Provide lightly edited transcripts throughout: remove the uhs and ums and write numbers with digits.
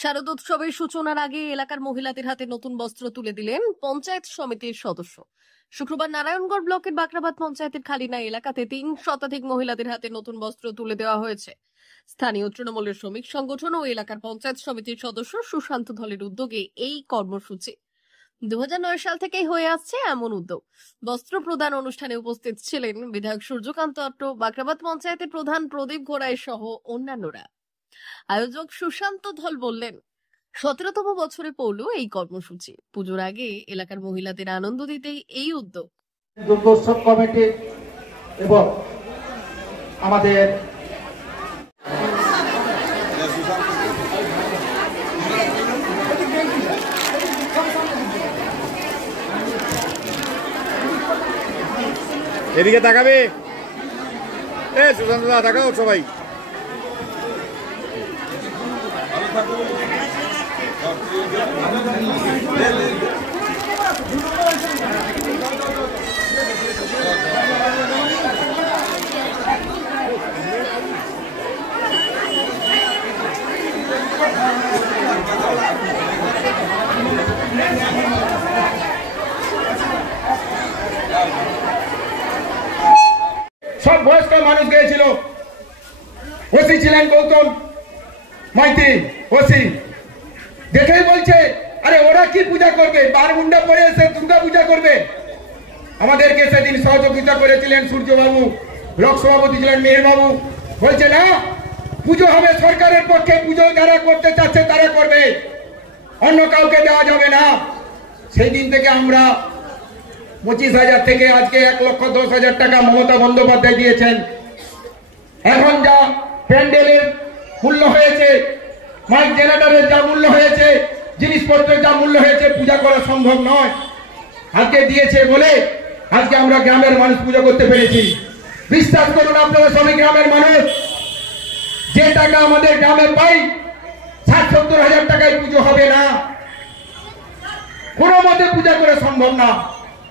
শারদোৎসবের সূচনার আগে এলাকার মহিলাদের হাতে নতুন বস্ত্র তুলে দিলেন পঞ্চায়েত সমিতির সদস্য। শুক্রবার নারায়ণগড় ব্লকের বাকরাবাদ পঞ্চায়েতের খালিনা এলাকাতে ৩ শতাধিক মহিলাদের হাতে নতুন বস্ত্র তুলে দেওয়া হয়েছে। স্থানীয় তৃণমূলের শ্রমিক সংগঠন ও এলাকার পঞ্চায়েত সমিতির সদস্য সুশান্ত ধলের উদ্যোগে এই কর্মসূচি 2009 সাল থেকেই হয়ে আসছে এমন উদ্যোগ। বস্ত্র প্রদান অনুষ্ঠানে উপস্থিত ছিলেন বিধায়ক সূর্যকান্ত আট্ট, বাকরাবাদ পঞ্চায়েতের প্রধান প্রদীপ ঘোড়াই সহ অন্যান্যরা। আয়োজক সুশান্ত ধল বললেন, 17তম বছরে পড়ল এই কর্মসূচি। পুজোর আগে এলাকার মহিলাদের আনন্দ দিতেই এই উদ্যোগ। দুর্গোৎসব কমিটি এবং আমাদের এদিকে তাকাবে, সুশান্ত দা তাকাও সবাই। সব বয়স্ক মানুষ গিয়েছিল। ওসি ছিলেন গৌতম মাইতি, ওসি দেখেই বলছে, আরে ওরা কি পূজা করবে, বারমুন্ডা পরে এসে দুর্গা পূজা করবে। আমাদেরকে সেদিন সহযোগিতা করেছিলেন সূর্যবাবু, ব্লক সভাপতি ছিলেন মেহেরবাবু। বলছে না, পুজো হবে সরকারের পক্ষে, পুজো যারা করতে চাচ্ছে তারা করবে, অন্য কাউকে দেওয়া যাবে না। সেই দিন থেকে আমরা 25,000 থেকে আজকে 1,10,000 টাকা মমতা বন্দ্যোপাধ্যায় দিয়েছেন। এখন যা প্যান্ডেলের মূল্য হয়েছে, মাইক জেনারেটরের যা মূল্য হয়েছে, জিনিসপত্রের যা মূল্য হয়েছে, পূজা করা সম্ভব নয়। আজকে দিয়েছে বলে আজকে আমরা গ্রামের মানুষ পুজো করতে পেরেছি। বিশ্বাস করুন আপনারা সবাই গ্রামের মানুষ, যে টাকা আমাদের গ্রামে পাই 60-70 হাজার টাকায় পুজো হবে না, কোনো মতে পূজা করা সম্ভব না।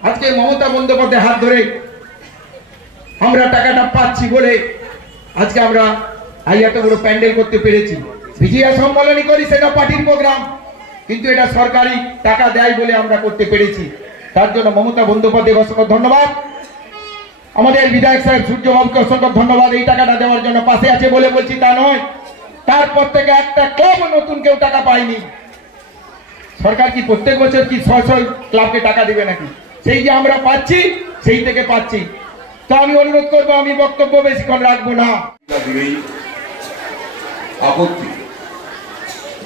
আজকে মমতা বন্দ্যোপাধ্যায় হাত ধরে আমরা টাকাটা পাচ্ছি বলে আজকে আমরা এত বড় প্যান্ডেল করতে পেরেছি। বিজয়া সম্মেলনী করি, সেটা পার্টির প্রোগ্রাম, কিন্তু এটা সরকারি টাকা দেয় বলে আমরা করতে পেরেছি। তার জন্য মমতা বন্দ্যোপাধ্যায় অসংখ্য ধন্যবাদ। আমাদের বিধায়ক সাহেব সূর্যবাবুকে অসংখ্য ধন্যবাদ। এই টাকাটা দেওয়ার জন্য পাশে আছে বলে বলছি তা নয়। তারপর থেকে একটা ক্লাব নতুন কেউ টাকা পায়নি। সরকার কি প্রত্যেক বছর কি 600 ক্লাবকে টাকা দিবে নাকি? সেই যে আমরা পাচ্ছি, সেই থেকে পাচ্ছি। তো আমি অনুরোধ করবো, আমি বক্তব্য বেশিক্ষণ রাখবো না। আপত্তি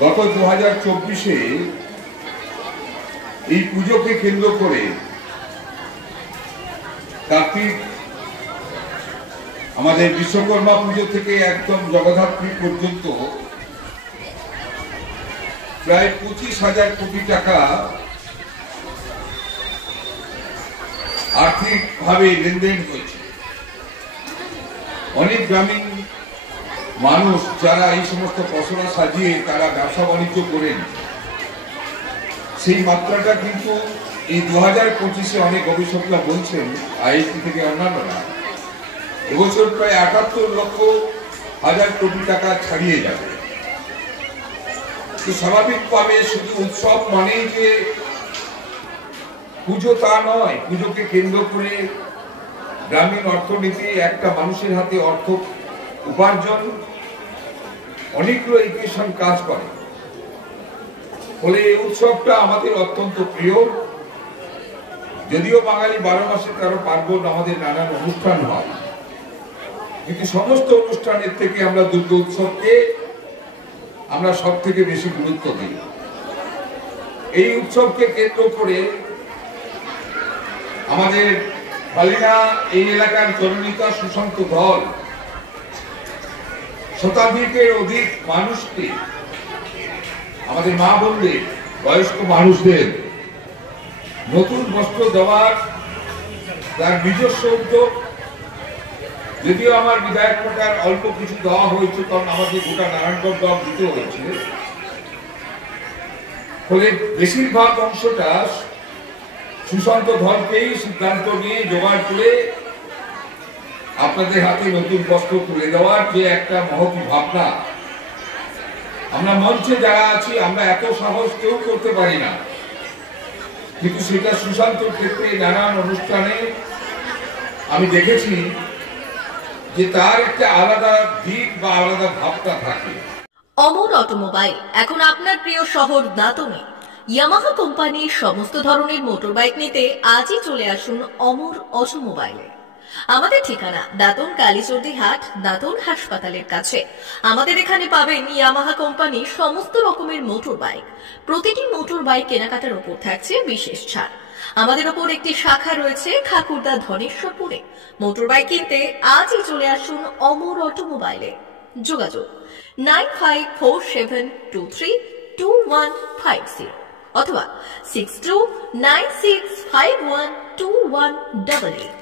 গত 2024-এ এই পুজোকে কেন্দ্র করে কার্তিক আমাদের বিশ্বকর্মা পুজো থেকে একদম জগদ্ধাত্রী পর্যন্ত প্রায় 25,000 কোটি টাকা আর্থিকভাবে লেনদেন হয়েছে। অনেক গ্রামীণ মানুষ যারা এই সমস্ত পসরা সাজিয়ে তারা ব্যবসা বাণিজ্য করেন, সেই মাত্রাটা কিন্তু এই 2025-এ অনেক গবেষকরা বলছেন, আইএসটি থেকে অন্যান্যরা, এবছর প্রায় 78,00,000 কোটি টাকা ছাড়িয়ে যাবে। স্বাভাবিকভাবে শুধু উৎসব মানেই যে পুজো তা নয়। পুজোকে কেন্দ্র করে গ্রামীণ অর্থনীতি, একটা মানুষের হাতে অর্থ উপার্জন, অনেকগুলো এডুকেশন কাজ করে। ফলে এই উৎসবটা আমাদের অত্যন্ত প্রিয়। যদিও বাঙালি 12 মাসে 13 পার্বণ, আমাদের নানান অনুষ্ঠান হয়, কিন্তু সমস্ত অনুষ্ঠানের থেকে আমরা দুর্গা উৎসবকে আমরা সব থেকে বেশি গুরুত্ব দিই। এই উৎসবকে কেন্দ্র করে আমাদের খালিনা এই এলাকার জননেতা সুশান্ত ধল শতাধিকের অধিক মানুষকে, আমাদের মা বোনদের, বয়স্ক মানুষদের নতুন বস্ত্র দেওয়ার তার নিজস্ব উদ্যোগ। যদিও আমার বিধায়ক কোটার অল্প কিছু দেওয়া হয়েছে, কারণ আমাদের গোটা নারায়ণগড় ব্লক দিতে হয়েছে, ফলে বেশিরভাগ অংশটা সুশান্ত ধলকেই সিদ্ধান্ত নিয়ে জোগাড় করে আপনাদের হাতে নতুন বস্ত্র তুলে দেওয়ার যে একটা মহৎ ভাবনা, আমরা মঞ্চে যারা আছি আমরা এত সাহস কেউ করতে পারি না, কিন্তু সেটা সুশান্তর ক্ষেত্রে নানান অনুষ্ঠানে আমি দেখেছি যে তার একটা আলাদা দিক বা আলাদা ভাবটা থাকে। অমর অটোমোবাইল এখন আপনার প্রিয় শহর দাঁতনে। ইয়ামাহা কোম্পানির সমস্ত ধরনের মোটর বাইক নিতে আজই চলে আসুন অমর অটোমোবাইলে। আমাদের ঠিকানা দাঁতন কালীচর্দি হাট, দাঁতন হাসপাতালের কাছে। আমাদের এখানে পাবেন ইয়ামাহা কোম্পানির সমস্ত রকমের মোটর বাইক। প্রতিটি মোটর বাইক কেনাকাটার উপর থাকছে বিশেষ ছাড়। আমাদের ওপর একটি শাখা রয়েছে খাকুরদা ধনেশ্বরপুরে। মোটর বাইক কিনতে আজই চলে আসুন অমর অটোমোবাইলে। যোগাযোগ 9547232150 অথবা 6296512188।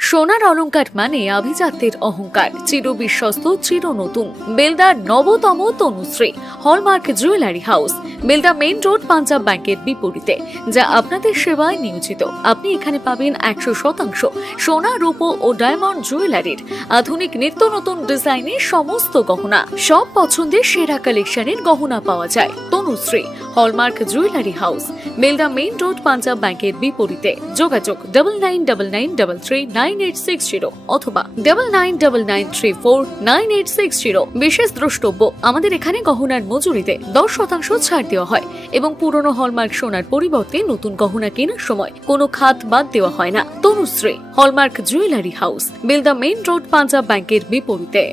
সোনার অলংকার মানে আভিজাত্যের অহংকার, চির বিশ্বস্ত, চির নতুন। বেলদার নবতম Tanushree hallmark jewellery house, Belda main road, Punjab ব্যাংকের বিপরীতে, যা আপনাদের সেবায় নিয়োজিত। আপনি এখানে পাবেন 100% সোনা, রূপো ও ডায়মন্ড জুয়েলারির আধুনিক নিত্য নতুন ডিজাইনের সমস্ত গহনা। সব পছন্দের সেরা কালেকশনের গহনা পাওয়া যায়। Tanushree hallmark jewellery house, Belda main road, Punjab ব্যাংকের বিপরীতে। যোগাযোগ 9999339860 অথবা 9999349860। বিশেষ দ্রষ্টব্য, আমাদের এখানে গহনার মজুরিতে 10% ছাড় দেওয়া হয় এবং পুরনো হলমার্ক সোনার পরিবর্তে নতুন গহনা কেনার সময় কোনো খাত বাদ দেওয়া হয় না। Tanushree hallmark jewellery house, Belda main road, Punjab ব্যাংকের বিপরীতে।